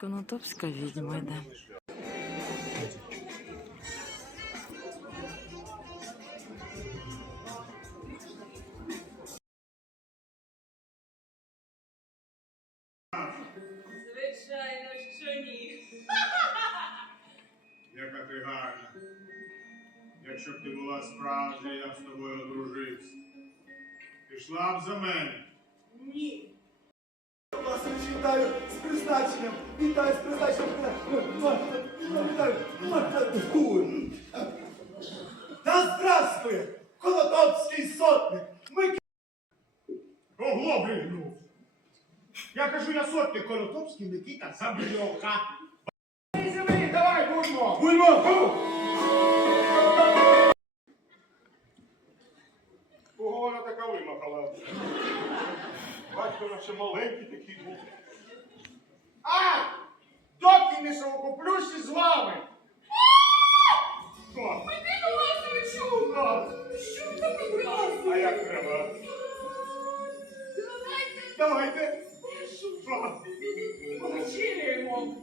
Конотопська відьма йде. Звичайно, що ні. Яка ти гарна. Якщо б ти була справжня, я б з тобою одружився. Пішла б за мене. Ні. Васильович, вітаю з призначенням! Вітаю з призначенням! Та здравствує! Колотопський сотник! Ми Ого, блін! Я кажу, я сотник Колотопський Микита Забільока. Давай, будьмо! Будьмо! Кого вона така вимахала? Батько наш ще маленький такий був. Совокуплюся з вами! Микита Васильовичу! Що? Так одразу? А як треба? Давайте Давайте! Що? повечеряємо.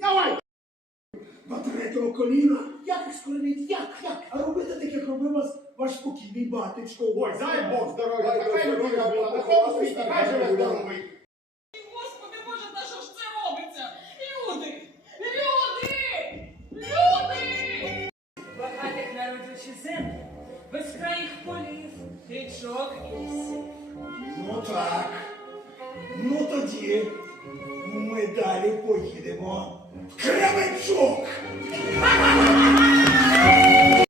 Давай! На третього коліна? Як скоренить? Як? Як? А робити так, як робив вас ваш покійний батечко. Ой, дай Бог здоров'я, така людина була, на тому світі, хай живе здоровий. Річок і лісів. Ну так. Ну тоді ми далі поїдемо в Кременчук.